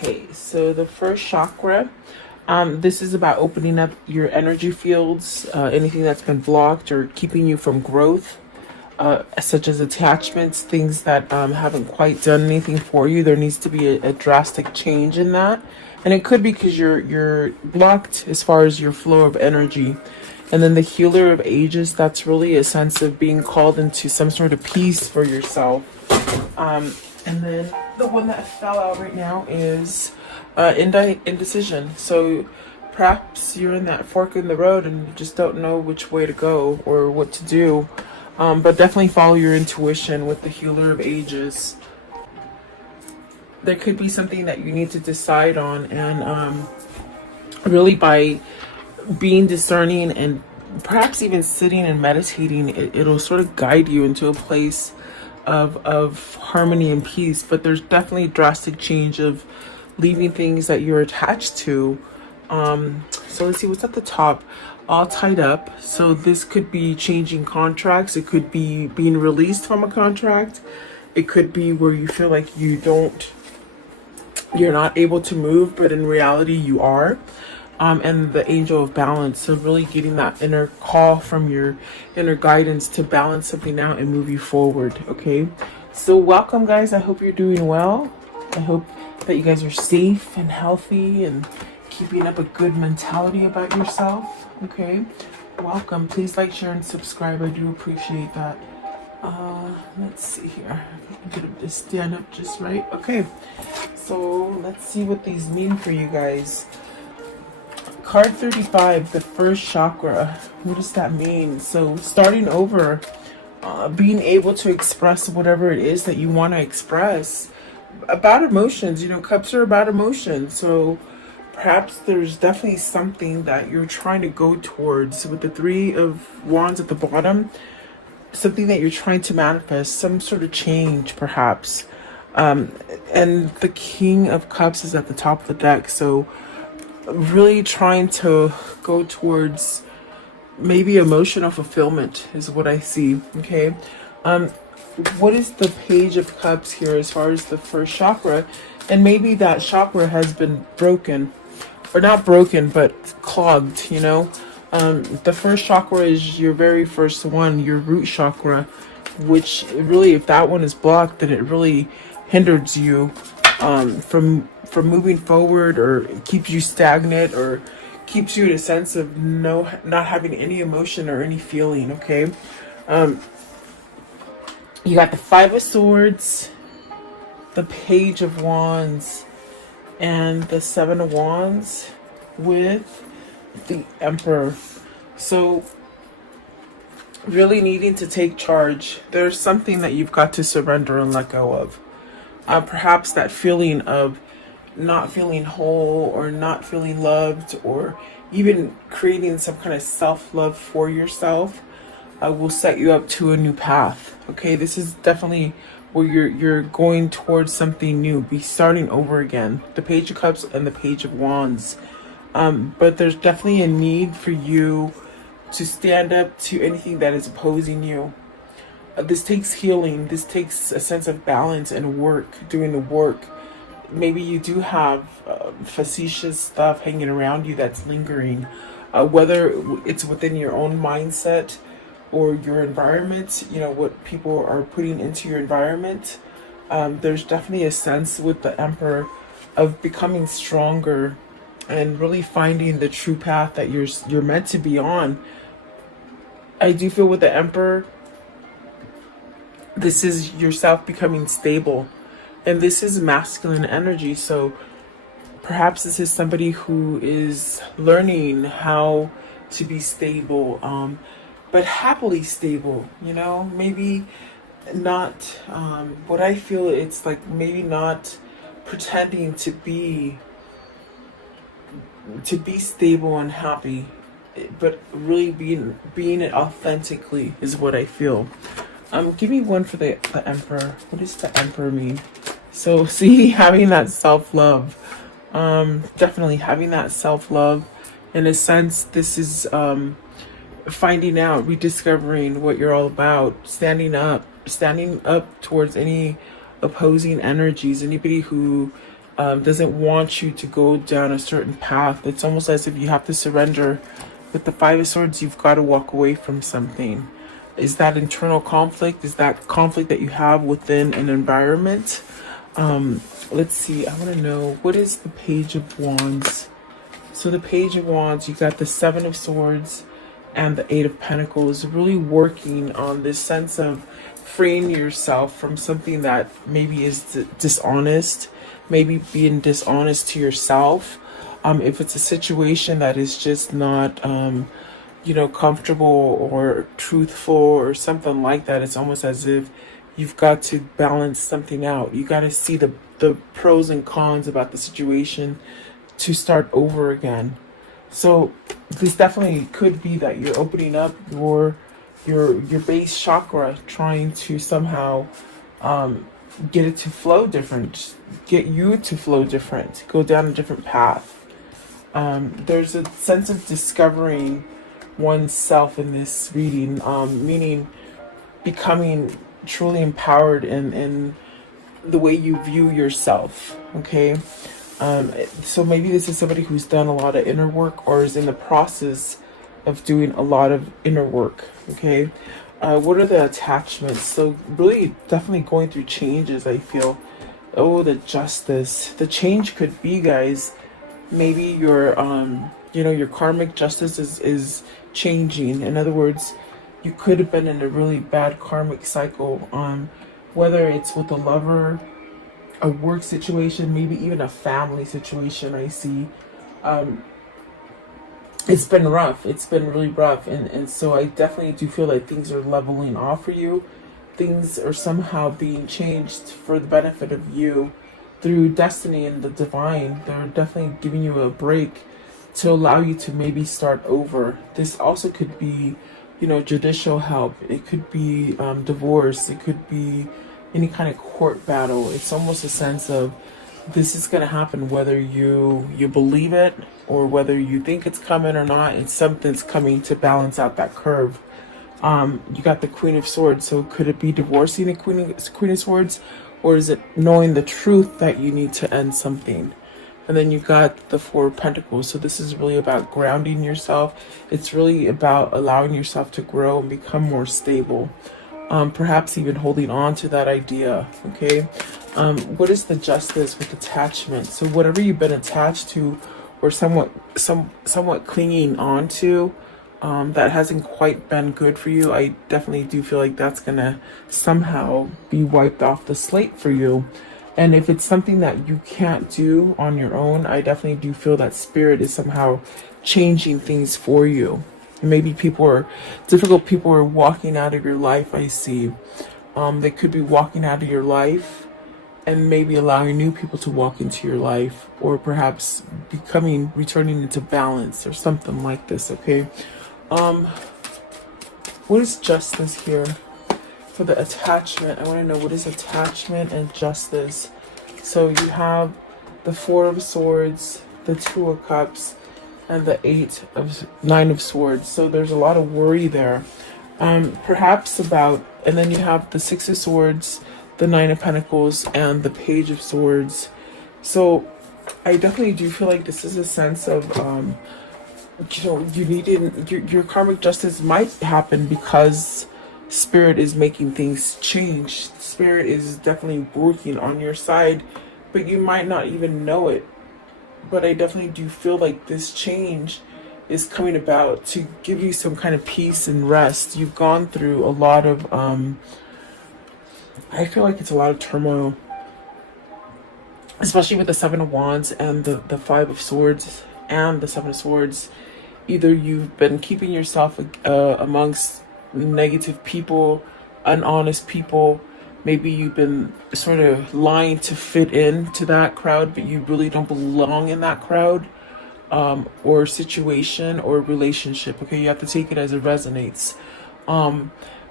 Okay, so the first chakra, this is about opening up your energy fields, anything that's been blocked or keeping you from growth, such as attachments, things that haven't quite done anything for you. There needs to be a drastic change in that, and it could be because you're blocked as far as your flow of energy. And then the healer of ages, that's really a sense of being called into some sort of peace for yourself. And then the one that fell out right now is indecision. So perhaps you're in that fork in the road and you just don't know which way to go or what to do. But definitely follow your intuition with the healer of ages. There could be something that you need to decide on, and really by being discerning and perhaps even sitting and meditating, it'll sort of guide you into a place of harmony and peace. But there's definitely a drastic change of leaving things that you're attached to. So let's see what's at the top. All tied up. So this could be changing contracts. It could be being released from a contract. It could be where you feel like you're not able to move, but in reality you are. And the angel of balance. So really getting that inner call from your inner guidance to balance something out and move you forward. Okay. So welcome, guys. I hope you're doing well. I hope that you guys are safe and healthy and keeping up a good mentality about yourself. Okay. Welcome. Please like, share, and subscribe. I do appreciate that. Let's see here. Get this stand up just right. Okay. So let's see what these mean for you guys. Card 35, the first chakra. What does that mean? So starting over, being able to express whatever it is that you want to express about emotions. You know, cups are about emotions. So perhaps there's definitely something that you're trying to go towards with the Three of Wands at the bottom. Something that you're trying to manifest, some sort of change perhaps. And the King of Cups is at the top of the deck. So really trying to go towards maybe emotional fulfillment is what I see. Okay. What is the Page of Cups here as far as the first chakra? And maybe that chakra has been broken, or not broken, but clogged, you know. The first chakra is your very first one, your root chakra, which really, if that one is blocked, then it really hinders you from moving forward, or keeps you stagnant, or keeps you in a sense of not having any emotion or any feeling. Okay. You got the Five of Swords, the Page of Wands, and the Seven of Wands with the Emperor. So really needing to take charge. There's something that you've got to surrender and let go of. Perhaps that feeling of not feeling whole, or not feeling loved, or even creating some kind of self-love for yourself will set you up to a new path. Okay, this is definitely where you're going towards something new, be starting over again. The Page of Cups and the Page of Wands. But there's definitely a need for you to stand up to anything that is opposing you. This takes healing. This takes a sense of balance and work, doing the work. Maybe you do have facetious stuff hanging around you that's lingering, whether it's within your own mindset or your environment, you know, what people are putting into your environment. There's definitely a sense with the Emperor of becoming stronger and really finding the true path that you're meant to be on. I do feel with the Emperor, this is yourself becoming stable, and this is masculine energy. So perhaps this is somebody who is learning how to be stable, but happily stable, you know. Maybe not what I feel, it's like maybe not pretending to be stable and happy, but really being it authentically is what I feel. Give me one for the Emperor. What does the Emperor mean? So see, having that self-love, definitely having that self-love. In a sense, this is finding out, rediscovering what you're all about, standing up towards any opposing energies, anybody who doesn't want you to go down a certain path. It's almost as if you have to surrender. With the Five of Swords, you've got to walk away from something. Is that internal conflict? Is that conflict that you have within an environment? Let's see. I want to know, what is the Page of Wands? So the Page of Wands, you got the Seven of Swords and the Eight of Pentacles, really working on this sense of freeing yourself from something that maybe is dishonest, maybe being dishonest to yourself. If it's a situation that is just not, comfortable or truthful or something like that, it's almost as if you've got to balance something out. You got to see the pros and cons about the situation to start over again. So this definitely could be that you're opening up your base chakra, trying to somehow get it to flow different, get you to flow different, go down a different path. There's a sense of discovering oneself in this reading, meaning becoming truly empowered in the way you view yourself. Okay. So maybe this is somebody who's done a lot of inner work or is in the process of doing a lot of inner work. Okay. What are the attachments? So really definitely going through changes, I feel. Oh, the Justice. The change could be, guys, maybe your your karmic justice is changing. In other words, you could have been in a really bad karmic cycle, whether it's with a lover, a work situation, maybe even a family situation. I see it's been rough. It's been really rough, and so I definitely do feel like things are leveling off for you. Things are somehow being changed for the benefit of you through destiny and the divine. They're definitely giving you a break to allow you to maybe start over. This also could be, judicial help. It could be divorce. It could be any kind of court battle. It's almost a sense of this is going to happen whether you believe it or whether you think it's coming or not. It's something's coming to balance out that curve. You got the Queen of Swords. So could it be divorcing the Queen of Swords, or is it knowing the truth that you need to end something? And then you got the Four of Pentacles. So this is really about grounding yourself. It's really about allowing yourself to grow and become more stable. Perhaps even holding on to that idea. Okay. What is the Justice with attachment? So whatever you've been attached to or somewhat clinging on to, that hasn't quite been good for you, I definitely do feel like that's gonna somehow be wiped off the slate for you. And if it's something that you can't do on your own, I definitely do feel that Spirit is somehow changing things for you. Maybe difficult people are walking out of your life, I see. They could be walking out of your life and maybe allowing new people to walk into your life, or perhaps returning into balance or something like this, okay? What is Justice here? For the attachment, I want to know what is attachment and justice. So you have the Four of Swords, the Two of Cups, and the Nine of Swords. So there's a lot of worry there. And then you have the Six of Swords, the Nine of Pentacles, and the Page of Swords. So I definitely do feel like this is a sense of, your karmic justice might happen because Spirit is making things change. Spirit is definitely working on your side, but you might not even know it. But I definitely do feel like this change is coming about to give you some kind of peace and rest. You've gone through a lot of, I feel like it's a lot of turmoil, especially with the Seven of Wands and the Five of Swords and the Seven of Swords. Either you've been keeping yourself amongst negative people, honest people. Maybe you've been sort of lying to fit into that crowd, but you really don't belong in that crowd, or situation or relationship. Okay, you have to take it as it resonates.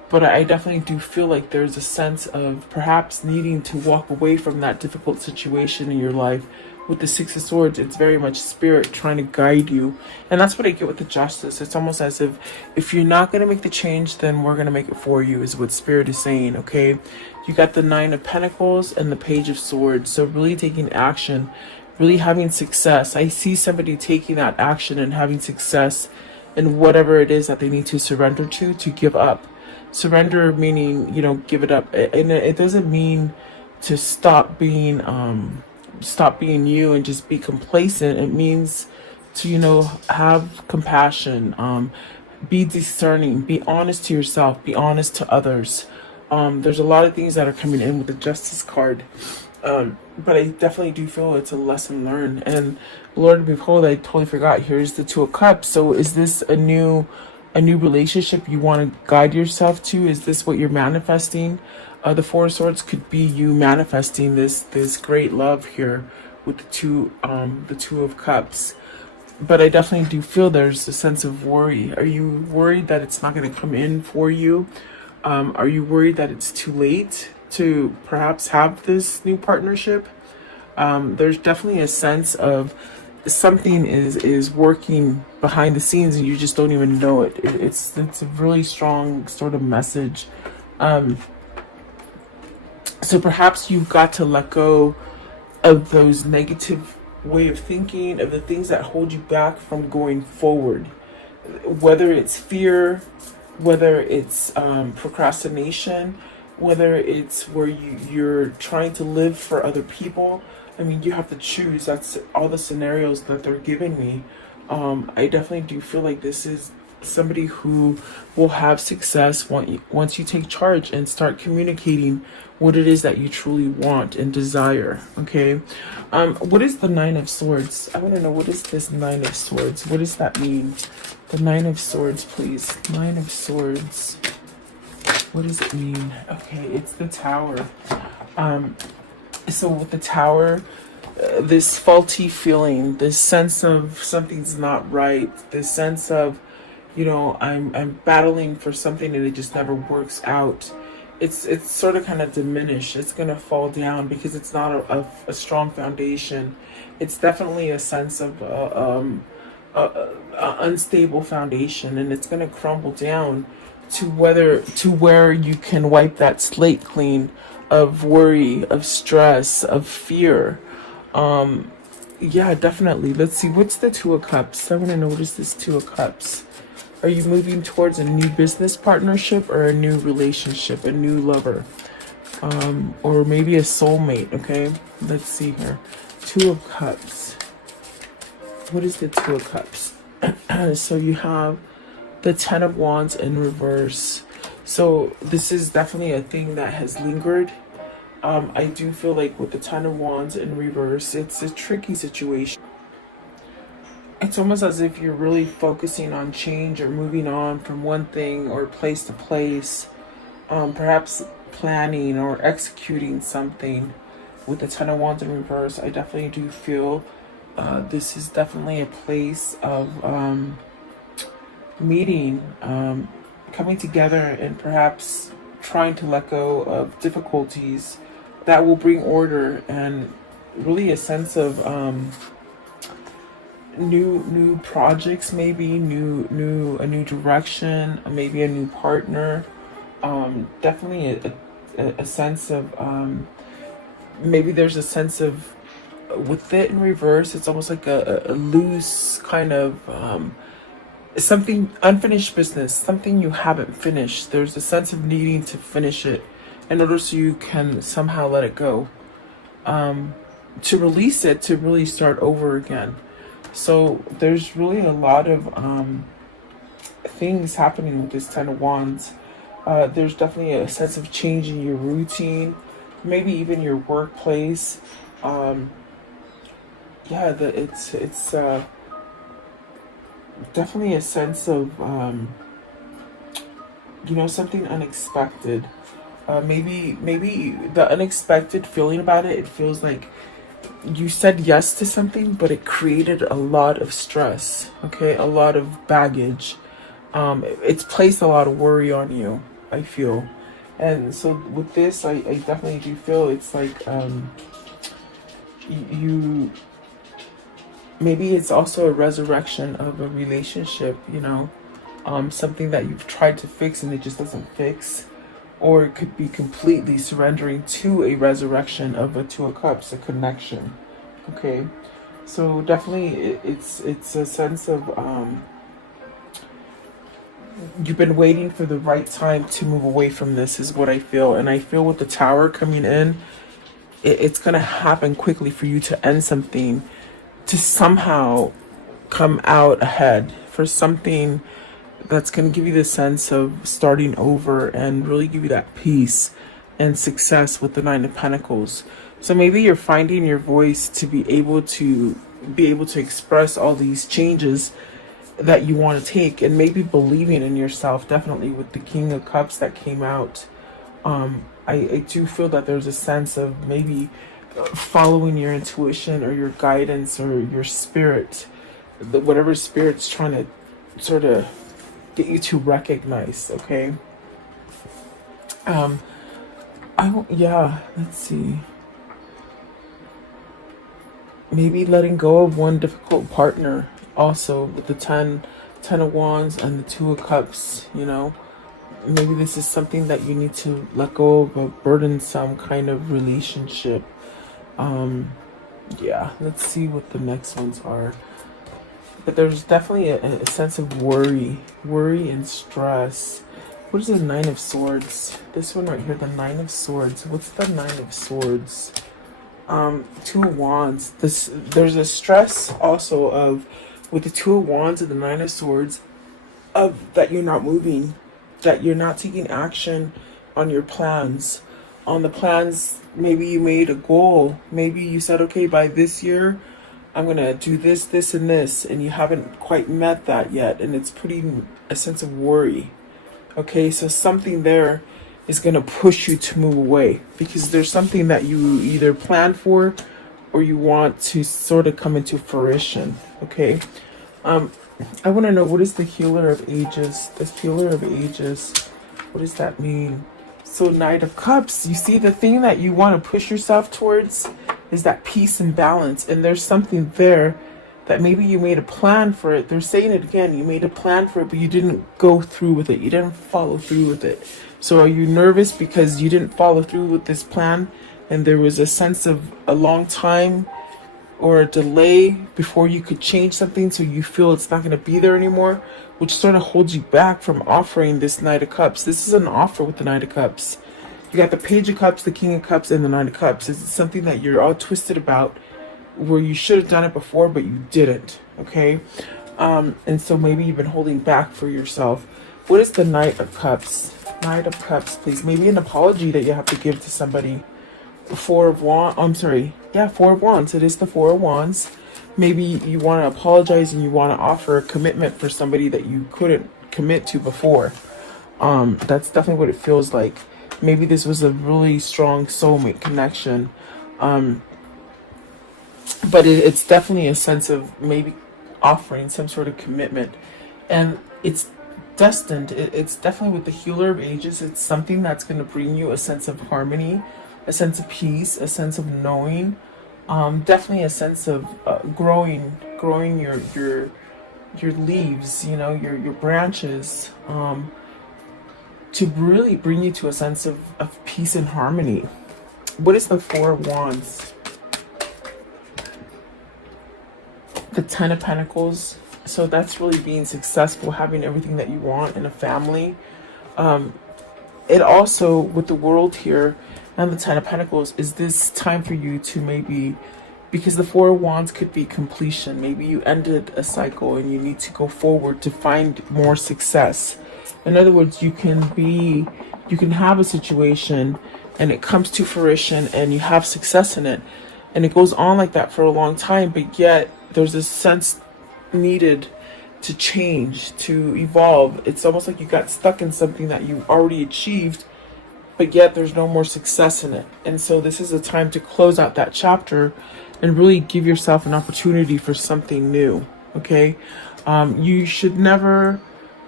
But I definitely do feel like there's a sense of perhaps needing to walk away from that difficult situation in your life. With the Six of Swords, it's very much spirit trying to guide you. And that's what I get with the Justice. It's almost as if you're not going to make the change, then we're going to make it for you, is what spirit is saying, okay? You got the Nine of Pentacles and the Page of Swords. So really taking action, really having success. I see somebody taking that action and having success in whatever it is that they need to surrender to give up. Surrender meaning, you know, give it up. And it doesn't mean to stop being you and just be complacent. It means to, you know, have compassion, be discerning, be honest to yourself, be honest to others. There's a lot of things that are coming in with the Justice card. But I definitely do feel it's a lesson learned. And Lord, behold, I totally forgot. Here's the Two of Cups. So is this a new relationship you want to guide yourself to? Is this what you're manifesting? The Four of Swords could be you manifesting this great love here with the Two of Cups. But I definitely do feel there's a sense of worry. Are you worried that it's not going to come in for you? Are you worried that it's too late to perhaps have this new partnership? There's definitely a sense of something is working behind the scenes and you just don't even know it. It's a really strong sort of message. So perhaps you've got to let go of those negative way of thinking, of the things that hold you back from going forward. Whether it's fear, whether it's procrastination, whether it's where you're trying to live for other people. I mean, you have to choose. That's all the scenarios that they're giving me. I definitely do feel like this is somebody who will have success once you take charge and start communicating what it is that you truly want and desire. Okay. What is the Nine of Swords? I want to know, what is this Nine of Swords? What does that mean? The Nine of Swords, please. Nine of Swords. What does it mean? Okay, it's the Tower. So with the Tower, this faulty feeling, this sense of something's not right, this sense of, you know, I'm battling for something and it just never works out. It's sort of kind of diminished. It's gonna fall down because it's not a strong foundation. It's definitely a sense of unstable foundation, and it's gonna crumble down to where you can wipe that slate clean of worry, of stress, of fear. Yeah, definitely. Let's see, what's the Two of Cups? I want to know, what is this Two of Cups? Are you moving towards a new business partnership or a new relationship, a new lover? Or maybe a soulmate, okay? Let's see here. Two of Cups. What is the Two of Cups? So you have the Ten of Wands in reverse. So this is definitely a thing that has lingered. I do feel like with the Ten of Wands in reverse, it's a tricky situation. It's almost as if you're really focusing on change or moving on from one thing or place to place. Perhaps planning or executing something with the Ten of Wands in reverse. I definitely do feel this is definitely a place of meeting, coming together, and perhaps trying to let go of difficulties that will bring order and really a sense of new projects, maybe a new direction, maybe a new partner. Definitely a sense of maybe there's a sense of, with it in reverse, it's almost like a loose kind of something, unfinished business, something you haven't finished. There's a sense of needing to finish it in order so you can somehow let it go, to release it, to really start over again. So there's really a lot of things happening with this Ten of Wands. There's definitely a sense of change in your routine, maybe even your workplace. Yeah, it's definitely a sense of you know, something unexpected. Maybe the unexpected feeling about it, it feels like you said yes to something, but it created a lot of stress, okay, a lot of baggage. It's placed a lot of worry on you. I feel. And so with this, I definitely do feel it's like you maybe it's also a resurrection of a relationship, you know, something that you've tried to fix and it just doesn't fix. Or it could be completely surrendering to a resurrection of a Two of Cups, a connection. Okay, so definitely it's a sense of you've been waiting for the right time to move away from this is what I feel. And I feel with the Tower coming in, it's going to happen quickly for you to end something, to somehow come out ahead for something that's going to give you the sense of starting over and really give you that peace and success with the Nine of Pentacles. So maybe you're finding your voice to be able to express all these changes that you want to take, and maybe believing in yourself, definitely with the King of Cups that came out. I do feel that there's a sense of maybe following your intuition or your guidance or your spirit, whatever spirit's trying to sort of get you to recognize. Okay. Yeah, let's see. Maybe letting go of one difficult partner also with the 10 of Wands and the Two of Cups, you know. Maybe this is something that you need to let go of, a burdensome kind of relationship. Yeah, let's see what the next ones are. But there's definitely a sense of worry and stress. What is the Nine of Swords? This one right here, the Nine of Swords. What's the Nine of Swords? Two of Wands. There's a stress also of, with the Two of Wands and the Nine of Swords, of that you're not moving, that you're not taking action on your plans. On the plans, maybe you made a goal. Maybe you said, okay, by this year, I'm going to do this, this, and this, and you haven't quite met that yet, and it's putting a sense of worry. Okay, so something there is going to push you to move away, because there's something that you either planned for or you want to sort of come into fruition. Okay, I want to know, what is the Healer of Ages? The Healer of Ages, what does that mean? So Knight of Cups, you see, the thing that you want to push yourself towards is that peace and balance. And there's something there that maybe you made a plan for it. They're saying it again. You made a plan for it, but you didn't go through with it. You didn't follow through with it. So are you nervous because you didn't follow through with this plan? And there was a sense of a long time or a delay before you could change something, so you feel it's not going to be there anymore, which sort of holds you back from offering this Knight of Cups. This is an offer with the Knight of Cups. You got the Page of Cups, the King of Cups, and the Knight of Cups. It's something that you're all twisted about, where you should have done it before, but you didn't. Okay? And so maybe you've been holding back for yourself. What is the Knight of Cups? Knight of Cups, please. Maybe an apology that you have to give to somebody. Four of Wands. I'm sorry. Yeah, Four of Wands. It is the Four of Wands. Maybe you want to apologize and you want to offer a commitment for somebody that you couldn't commit to before. That's definitely what it feels like. Maybe this was a really strong soulmate connection. But it's definitely a sense of maybe offering some sort of commitment. And it's destined. It's definitely with the Healer of Ages. It's something that's going to bring you a sense of harmony, a sense of peace, a sense of knowing. Definitely a sense of growing your leaves, you know, your branches, to really bring you to a sense of peace and harmony. What is the Four of Wands? The Ten of Pentacles. So that's really being successful, having everything that you want in a family. It also, with the World here and the Ten of Pentacles, is this time for you to maybe, because the Four of Wands could be completion. Maybe you ended a cycle and you need to go forward to find more success. In other words, you can have a situation and it comes to fruition and you have success in it. And it goes on like that for a long time, but yet there's a sense needed to change, to evolve. It's almost like you got stuck in something that you already achieved, but yet there's no more success in it. And so this is a time to close out that chapter and really give yourself an opportunity for something new. Okay? You should never,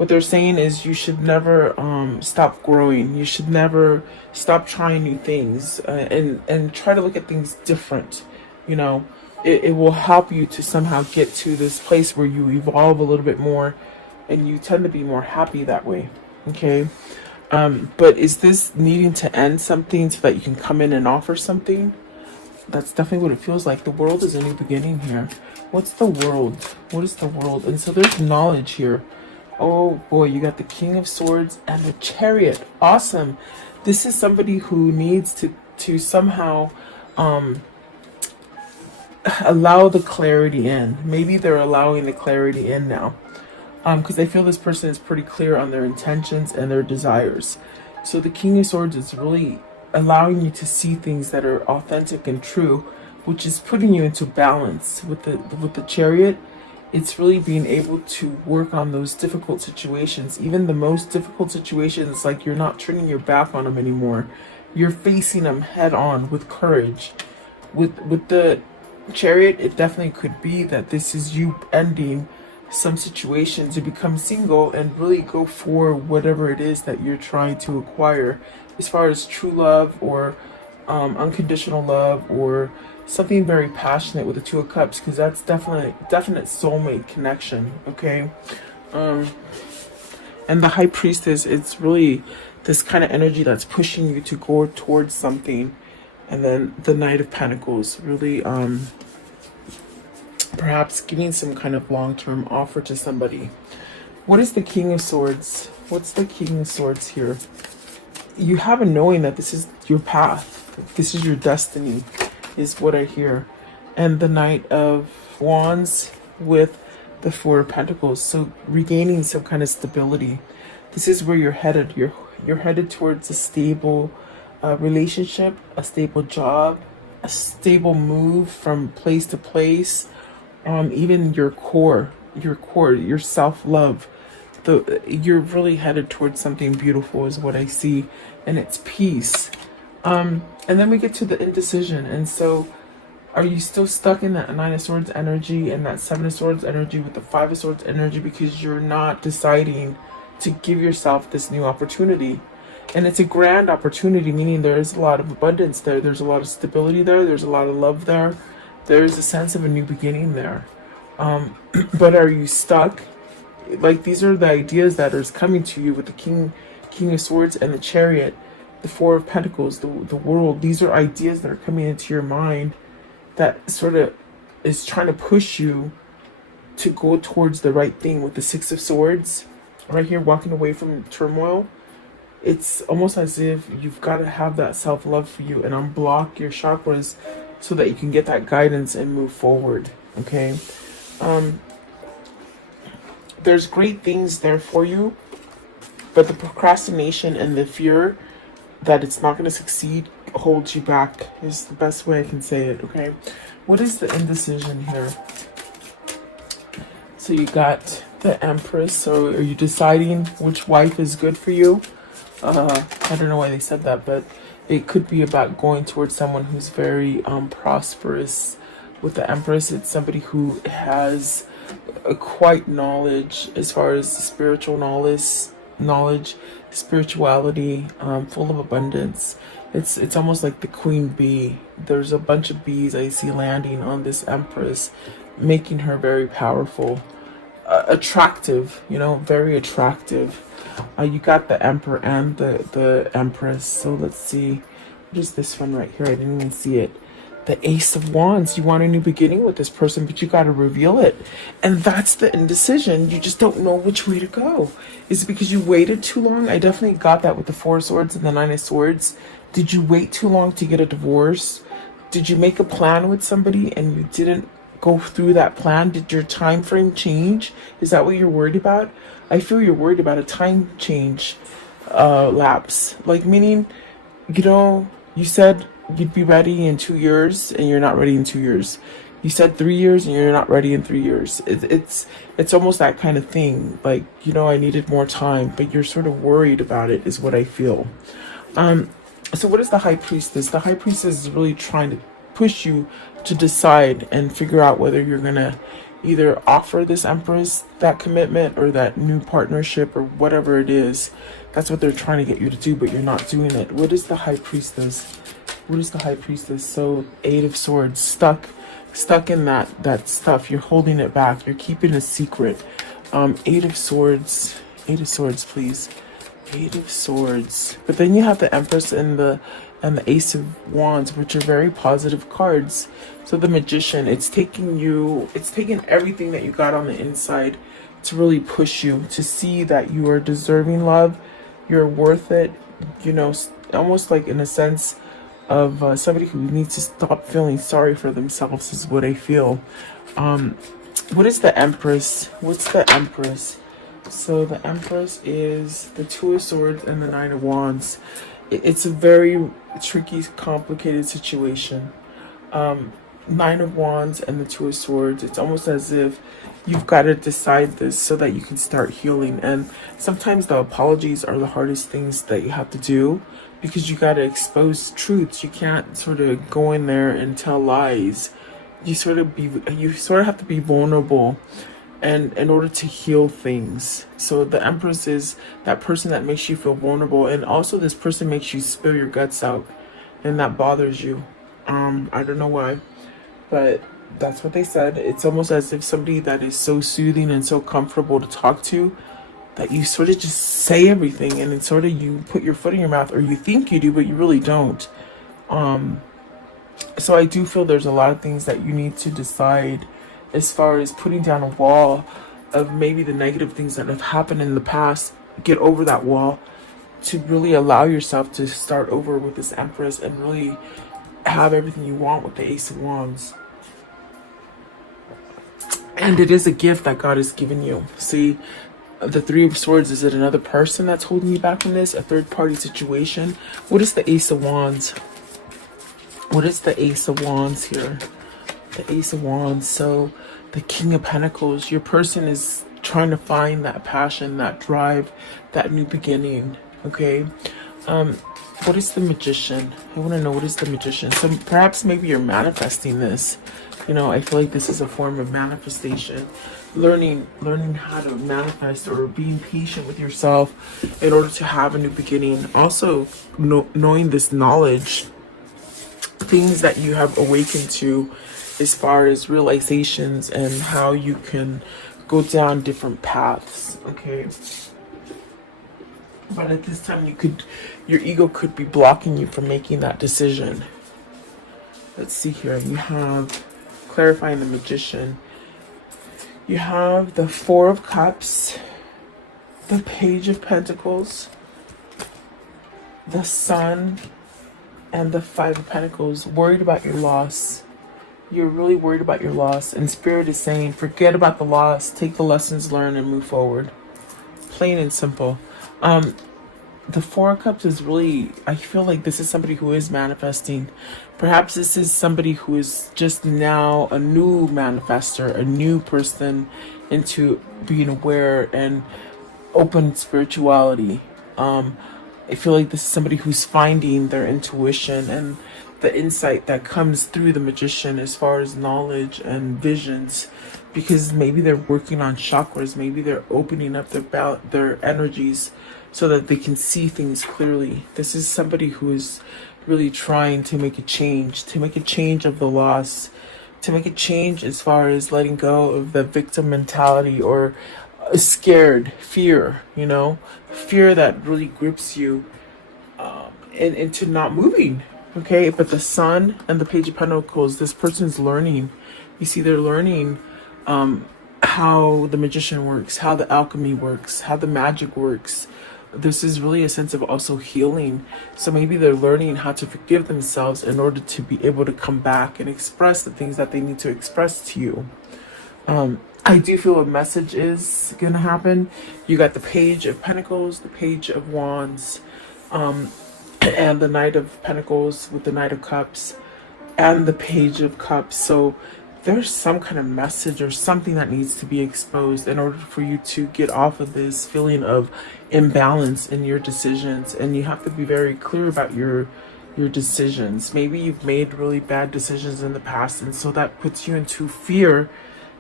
what they're saying is you should never stop growing. You should never stop trying new things, and try to look at things different. You know, it will help you to somehow get to this place where you evolve a little bit more, and you tend to be more happy that way. Okay. But is this needing to end something so that you can come in and offer something? That's definitely what it feels like. The world is a new beginning here. What's the world? What is the world? And so there's knowledge here. Oh boy, you got the King of Swords and the Chariot. Awesome. This is somebody who needs to somehow allow the clarity in. Maybe they're allowing the clarity in now. Because I feel this person is pretty clear on their intentions and their desires. So the King of Swords is really allowing you to see things that are authentic and true, which is putting you into balance. With the Chariot, it's really being able to work on those difficult situations. Even the most difficult situations, like you're not turning your back on them anymore. You're facing them head on with courage. With the Chariot, it definitely could be that this is you ending some situation to become single and really go for whatever it is that you're trying to acquire, as far as true love or unconditional love, or something very passionate with the Two of Cups, because that's definite soulmate connection. Okay. And the High Priestess, it's really this kind of energy that's pushing you to go towards something. And then the Knight of Pentacles, really perhaps giving some kind of long-term offer to somebody. What is the King of Swords? What's the King of Swords here? You have a knowing that this is your path. This is your destiny, is what I hear. And the Knight of Wands with the Four of Pentacles. So regaining some kind of stability. This is where you're headed. You're headed towards a stable relationship, a stable job, a stable move from place to place. Even your core, your self-love, you're really headed towards something beautiful is what I see, and it's peace. And then we get to the indecision. And so are you still stuck in that Nine of Swords energy and that Seven of Swords energy with the Five of Swords energy, because you're not deciding to give yourself this new opportunity? And it's a grand opportunity, meaning there is a lot of abundance there. There's a lot of stability there. There's a lot of love there. There is a sense of a new beginning there. But are you stuck? Like, these are the ideas that are coming to you with the King of Swords and the Chariot, the Four of Pentacles, the world. These are ideas that are coming into your mind that sort of is trying to push you to go towards the right thing. With the Six of Swords right here, walking away from turmoil. It's almost as if you've got to have that self-love for you and unblock your chakras so that you can get that guidance and move forward. Okay. There's great things there for you, but the procrastination and the fear that it's not going to succeed holds you back, is the best way I can say it. Okay. What is the indecision here? So you got the Empress. So are you deciding which wife is good for you? I don't know why they said that, but it could be about going towards someone who's very prosperous. With the Empress, it's somebody who has quite knowledge as far as spiritual knowledge, spirituality, full of abundance. It's almost like the queen bee. There's a bunch of bees I see landing on this Empress, making her very powerful, attractive, very attractive. You got the Emperor and the Empress. So let's see. What is this one right here? I didn't even see it. The Ace of Wands. You want a new beginning with this person, but you got to reveal it. And that's the indecision. You just don't know which way to go. Is it because you waited too long? I definitely got that with the Four of Swords and the Nine of Swords. Did you wait too long to get a divorce? Did you make a plan with somebody and you didn't go through that plan? Did your time frame change? Is that what you're worried about? I feel you're worried about a time change lapse. Like, meaning, you said you'd be ready in 2 years and you're not ready in 2 years. You said 3 years and you're not ready in 3 years. It's almost that kind of thing. Like, I needed more time, but you're sort of worried about it, is what I feel. So what is the High Priestess? The High Priestess is really trying to push you to decide and figure out whether you're gonna either offer this Empress that commitment or that new partnership or whatever it is. That's what they're trying to get you to do, but you're not doing it. What is the High Priestess? What is the High Priestess? So 8 of Swords, stuck in that stuff. You're holding it back. You're keeping a secret. 8 of Swords. 8 of Swords, please. 8 of Swords. But then you have the Empress and the Ace of Wands, which are very positive cards. So the Magician, it's taking everything that you got on the inside to really push you to see that you are deserving love, you're worth it, you know, almost like in a sense of somebody who needs to stop feeling sorry for themselves is what I feel. What is the Empress? What's the Empress? So the Empress is the 2 of Swords and the 9 of Wands. It's a very tricky, complicated situation. 9 of Wands and the 2 of Swords. It's almost as if you've got to decide this so that you can start healing. And sometimes the apologies are the hardest things that you have to do, because you got to expose truths. You can't sort of go in there and tell lies. You sort of have to be vulnerable, and in order to heal things. So the Empress is that person that makes you feel vulnerable, and also this person makes you spill your guts out, and that bothers you. I don't know why, but that's what they said. It's almost as if somebody that is so soothing and so comfortable to talk to, that you sort of just say everything, and it's sort of you put your foot in your mouth, or you think you do, but you really don't. So I do feel there's a lot of things that you need to decide as far as putting down a wall of maybe the negative things that have happened in the past. Get over that wall to really allow yourself to start over with this Empress and really have everything you want with the Ace of Wands. And it is a gift that God has given you. See, the 3 of Swords, is it another person that's holding you back from this? A third party situation? What is the Ace of Wands? What is the Ace of Wands here? The Ace of Wands. So the King of Pentacles, your person is trying to find that passion, that drive, that new beginning. Okay. What is the Magician? I want to know, what is the Magician? So perhaps maybe you're manifesting this. You know, I feel like this is a form of manifestation. Learning how to manifest, or being patient with yourself in order to have a new beginning. Also knowing this knowledge, things that you have awakened to as far as realizations and how you can go down different paths. Okay. But at this time your ego could be blocking you from making that decision. Let's see here. You have, clarifying the Magician, you have the 4 of Cups, the Page of Pentacles, the Sun, and the 5 of Pentacles. Worried about your loss. You're really worried about your loss, and Spirit is saying forget about the loss, take the lessons learned and move forward. Plain and simple. The 4 of Cups is really, I feel like this is somebody who is manifesting. Perhaps this is somebody who is just now a new manifester, a new person into being aware and open spirituality. I feel like this is somebody who's finding their intuition and the insight that comes through the Magician as far as knowledge and visions, because maybe they're working on chakras, maybe they're opening up their energies so that they can see things clearly. This is somebody who is really trying to make a change of the loss, to make a change as far as letting go of the victim mentality or scared fear, you know, fear that really grips you into not moving. Okay, but the Sun and the Page of Pentacles, this person's learning. You see, they're learning how the Magician works, how the alchemy works, how the magic works. This is really a sense of also healing. So maybe they're learning how to forgive themselves in order to be able to come back and express the things that they need to express to you. I do feel a message is going to happen. You got the Page of Pentacles, the Page of Wands, and the Knight of Pentacles with the Knight of Cups and the Page of Cups. So there's some kind of message or something that needs to be exposed in order for you to get off of this feeling of imbalance in your decisions. And you have to be very clear about your decisions. Maybe you've made really bad decisions in the past, and so that puts you into fear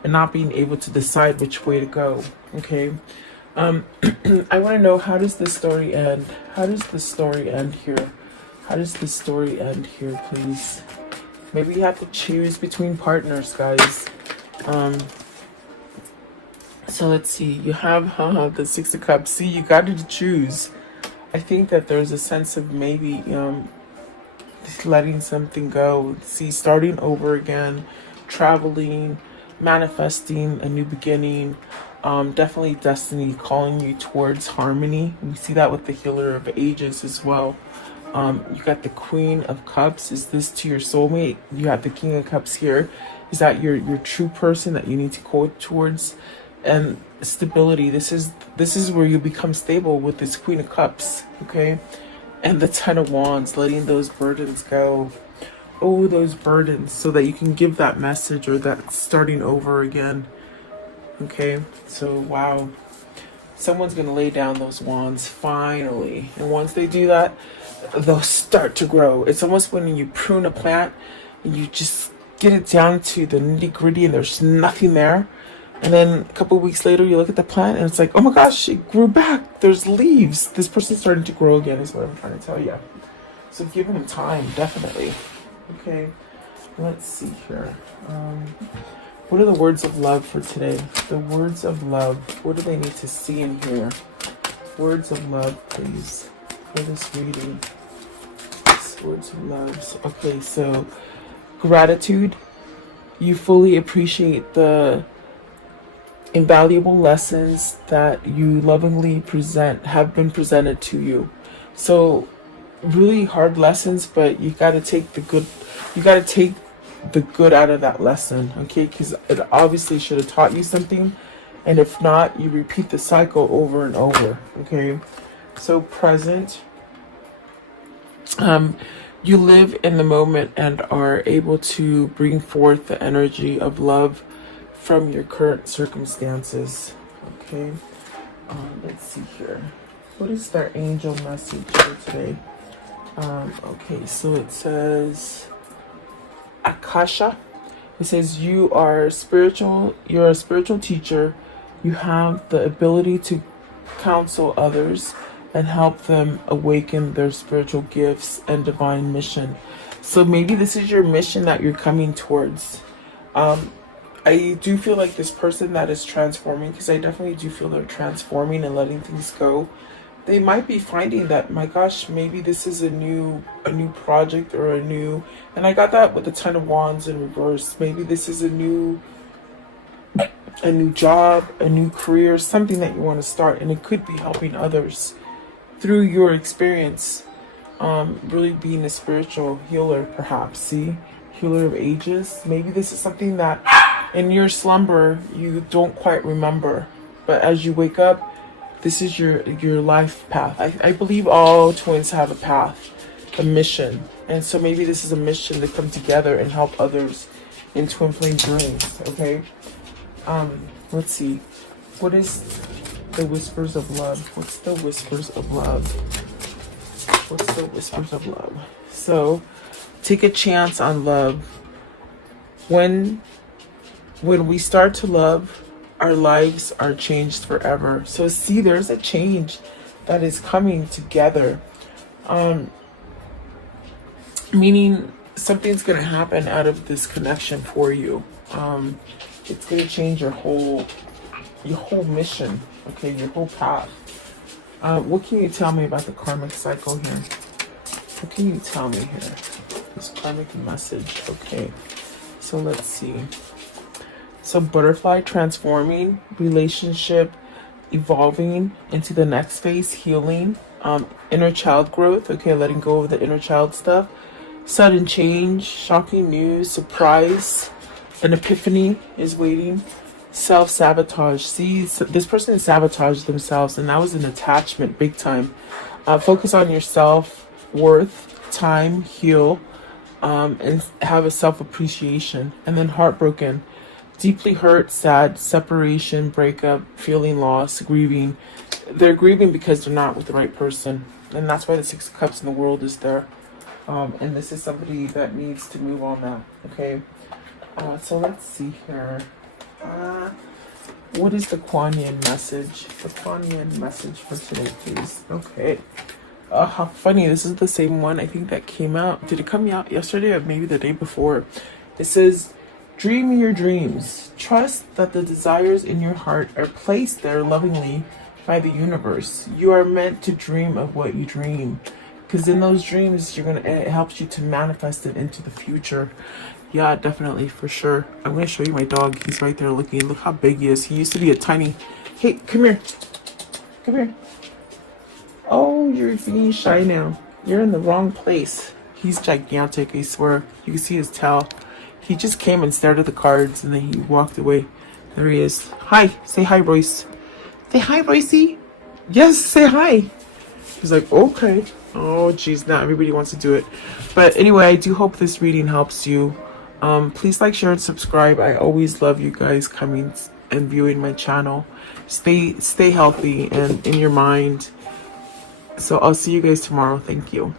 and not being able to decide which way to go. Okay. I want to know, how does this story end? How does the story end here? How does the story end here, please? Maybe you have to choose between partners, guys. So let's see. You have the Six of Cups. See, you got to choose. I think that there's a sense of maybe letting something go. See, starting over again, traveling, manifesting a new beginning. Definitely destiny calling you towards harmony. We see that with the Healer of Ages as well. You got the Queen of Cups. Is this to your soulmate? You have the King of Cups here. Is that your true person that you need to go towards? And stability. This is where you become stable with this Queen of Cups. Okay, and the Ten of Wands, letting those burdens go. Oh, those burdens, so that you can give that message, or that starting over again. Okay, so wow, someone's gonna lay down those wands finally, and once they do that, they'll start to grow. It's almost when you prune a plant and you just get it down to the nitty-gritty and there's nothing there, and then a couple of weeks later you look at the plant and it's like, oh my gosh, it grew back, there's leaves, this person's starting to grow again, is what I'm trying to tell you. So give them time, definitely. Okay, let's see here. What are the words of love for today? The words of love. What do they need to see in here? Words of love, please, for this reading. Words of love. Okay, so gratitude. You fully appreciate the invaluable lessons that you lovingly have been presented to you. So really hard lessons, but you got to take the good. You got to take the good out of that lesson, okay? Because it obviously should have taught you something, and if not, you repeat the cycle over and over. Okay, so present. You live in the moment and are able to bring forth the energy of love from your current circumstances. Okay, let's see here. What is their angel message for today? Okay, so it says Akasha. It says you're a spiritual teacher. You have the ability to counsel others and help them awaken their spiritual gifts and divine mission. So maybe this is your mission that you're coming towards. I do feel like this person that is transforming, because I definitely do feel they're transforming and letting things go. They might be finding that, my gosh, maybe this is a new project, or and I got that with the Ten of Wands in reverse. Maybe this is a new job, a new career, something that you want to start, and it could be helping others through your experience. Really being a spiritual healer, perhaps. See, Healer of Ages. Maybe this is something that in your slumber you don't quite remember, but as you wake up, this is your life path. I believe all twins have a path, a mission. And so maybe this is a mission to come together and help others in twin flame journeys, okay? Let's see. What is the whispers of love? What's the whispers of love? What's the whispers of love? So, take a chance on love. When we start to love, our lives are changed forever. So see, there's a change that is coming together. Meaning something's going to happen out of this connection for you. It's going to change your whole mission, okay, your whole path. What can you tell me about the karmic cycle here? What can you tell me here? This karmic message, okay. So let's see. So butterfly transforming, relationship evolving into the next phase, healing, inner child growth, okay, letting go of the inner child stuff, sudden change, shocking news, surprise, an epiphany is waiting, self-sabotage. See, so this person sabotaged themselves, and that was an attachment, big time. Focus on your self-worth, time, heal, and have a self-appreciation. And then heartbroken. Deeply hurt, sad, separation, breakup, feeling lost, grieving. They're grieving because they're not with the right person. And that's why the Six of Cups in the world is there. And this is somebody that needs to move on now, okay? So let's see here. What is the Kuan Yin message? The Kuan Yin message for today, please. Okay. How funny. This is the same one I think that came out. Did it come out yesterday or maybe the day before? It says, dream your dreams. Trust that the desires in your heart are placed there lovingly by the universe. You are meant to dream of what you dream. Because in those dreams, it helps you to manifest it into the future. Yeah, definitely, for sure. I'm going to show you my dog. He's right there looking. Look how big he is. He used to be a tiny... Hey, come here. Come here. Oh, you're being shy now. You're in the wrong place. He's gigantic, I swear. You can see his tail. He just came and stared at the cards and then he walked away. There he is. Hi. Say hi, Royce. Say hi, Roycey. Yes, say hi. He's like, okay. Oh, geez, not everybody wants to do it. But anyway, I do hope this reading helps you. Please like, share, and subscribe. I always love you guys coming and viewing my channel. Stay healthy and in your mind. So I'll see you guys tomorrow. Thank you.